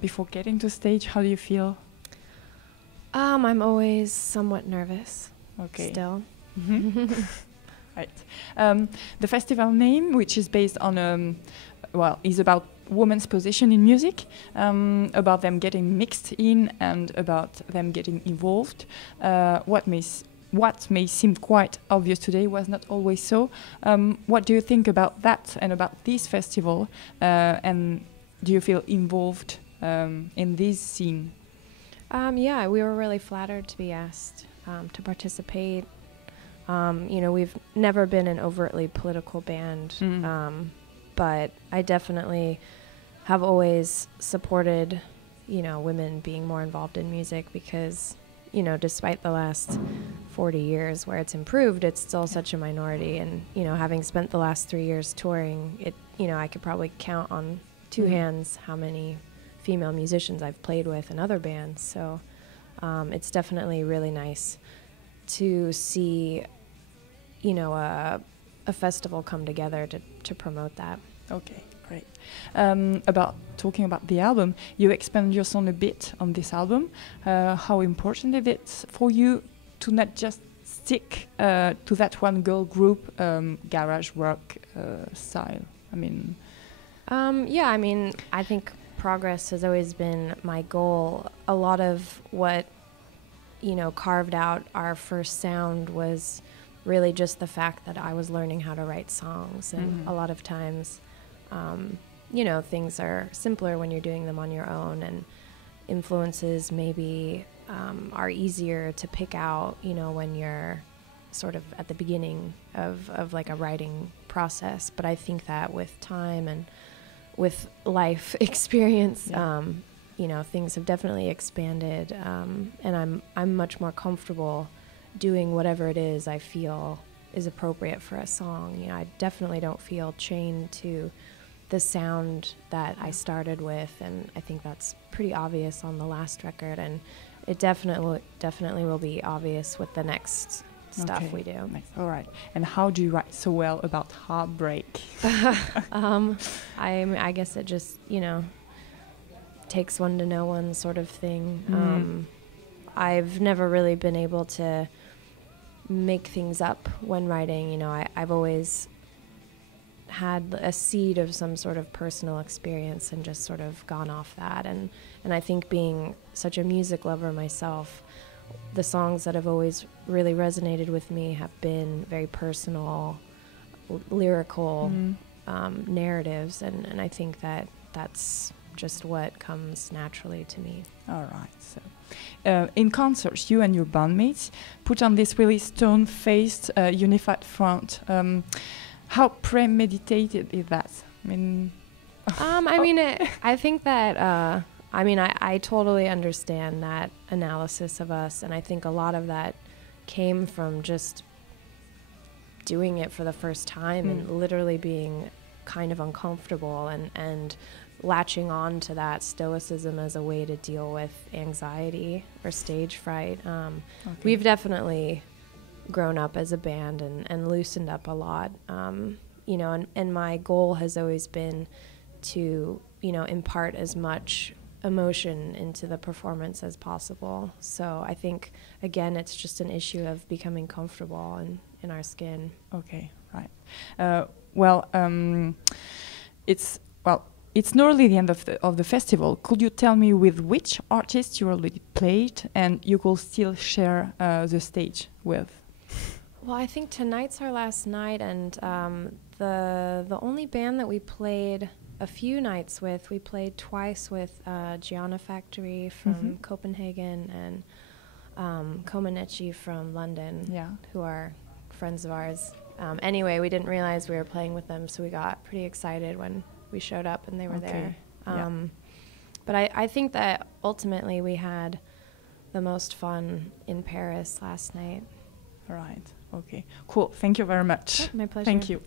before getting to stage? How do you feel? I'm always somewhat nervous. Okay. Still. Right. The festival name, which is based on, is about women's position in music, about them getting mixed in and about them getting involved. What may seem quite obvious today was not always so. What do you think about that and about this festival? And do you feel involved in this scene? Yeah, we were really flattered to be asked to participate. We've never been an overtly political band, but I definitely have always supported, women being more involved in music because, despite the last 40 years where it's improved, it's still such a minority. And, having spent the last 3 years touring, I could probably count on two hands how many female musicians I've played with in other bands. So it's definitely really nice to see, a festival come together to promote that. Okay, great. Talking about the album, you expand your sound a bit on this album. How important it is for you to not just stick to that one girl group garage rock style? I think progress has always been my goal. A lot of what carved out our first sound was really just the fact that I was learning how to write songs. And a lot of times, things are simpler when you're doing them on your own, and influences maybe are easier to pick out, when you're sort of at the beginning of like a writing process. But I think that with time and with life experience, things have definitely expanded, and I'm much more comfortable doing whatever it is I feel is appropriate for a song. I definitely don't feel chained to the sound that I started with, and I think that's pretty obvious on the last record, and it definitely will be obvious with the next stuff we do. Nice. All right. And how do you write so well about heartbreak? I guess it just, takes one to know one sort of thing. I've never really been able to make things up when writing. I've always had a seed of some sort of personal experience and just sort of gone off that. And I think being such a music lover myself, the songs that have always really resonated with me have been very personal, lyrical narratives, and I think that's just what comes naturally to me. All right. So, in concerts, you and your bandmates put on this really stone-faced, unified front. How premeditated is that? I think that. I totally understand that analysis of us, and I think a lot of that came from just doing it for the first time and literally being kind of uncomfortable and latching on to that stoicism as a way to deal with anxiety or stage fright. We've definitely grown up as a band and loosened up a lot, and my goal has always been to, impart as much emotion into the performance as possible. So I think, again, it's just an issue of becoming comfortable in our skin. Okay, right. It's nearly the end of the festival. Could you tell me with which artists you already played and you could still share the stage with? Well, I think tonight's our last night, and the only band that we played a few nights with, we played twice with Gianna Factory from Copenhagen and Komanechi from London, who are friends of ours. Anyway, we didn't realize we were playing with them, so we got pretty excited when we showed up and they were there. But I think that ultimately we had the most fun in Paris last night. All right. Okay. Cool. Thank you very much. My pleasure. Thank you.